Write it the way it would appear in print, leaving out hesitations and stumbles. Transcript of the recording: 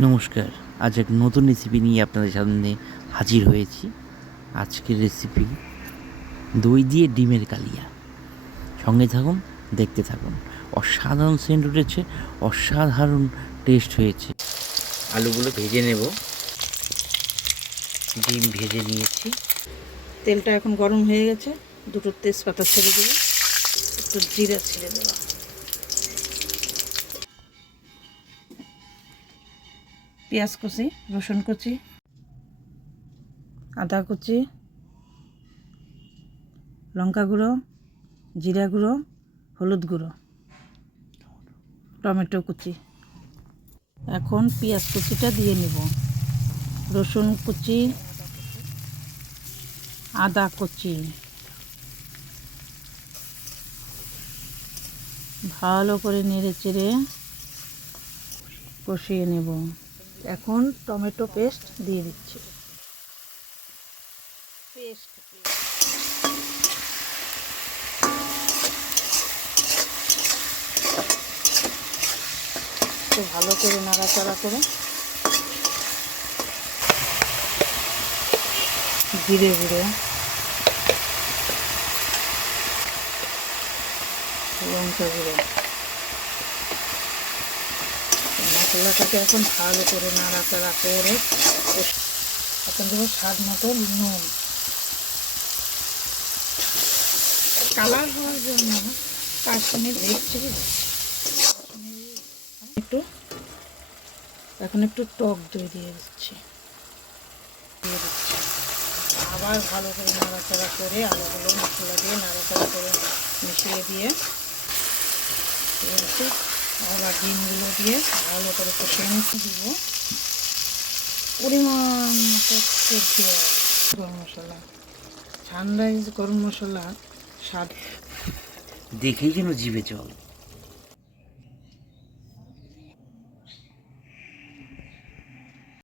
নমস্কার। আজ এক নতুন রেসিপি নিয়ে আপনাদের সামনে হাজির হয়েছি। আজকের রেসিপি দই দিয়ে ডিমের কালিয়া। সঙ্গে থাকুন, দেখতে থাকুন। অসাধারণ সেন্ট উঠেছে, অসাধারণ টেস্ট হয়েছে। আলুগুলো ভেজে নেব। ডিম ভেজে নিয়েছি। তেলটা এখন গরম হয়ে গেছে, দুটো তেজপাতা ছেড়ে দেবো, একটু জিরা ছেড়ে দেবো, পেঁয়াজ কুচি, রসুন কুচি, আদা কুচি, লঙ্কা গুঁড়ো, জিরা গুঁড়ো, হলুদ গুঁড়ো, টমেটো কুচি। এখন পেঁয়াজ কুচিটা দিয়ে নিব, রসুন কুচি, আদা কুচি, ভালো করে নেড়ে চেড়ে কষিয়ে নেব। এখন টমেটো পেস্ট দিয়ে দিচ্ছি। একটু ভালো করে নাড়াচাড়া করে জিরে গুঁড়ো, লঙ্কা গুঁড়ো, মশলাটাকে এখন ভালো করে নাড়াচাড়া করে এখন দেবো স্বাদ মতো নুন। কালার হওয়ার জন্য 5 মিনিট দিচ্ছি। এখন একটু টক দই দিয়ে দিচ্ছি। আবার ভালো করে নাড়াচাড়া করে আলুগুলো মশলা দিয়ে নাড়াচাড়া করে মিশিয়ে দিয়ে আবার ডিমগুলো দিয়ে ভালো করে কষিয়ে নিতে দিব। পরিমাণ মতো গরম মশলা, সানরাইজ গরম মশলা স্বাদ দেখেই যেন জিভে জল।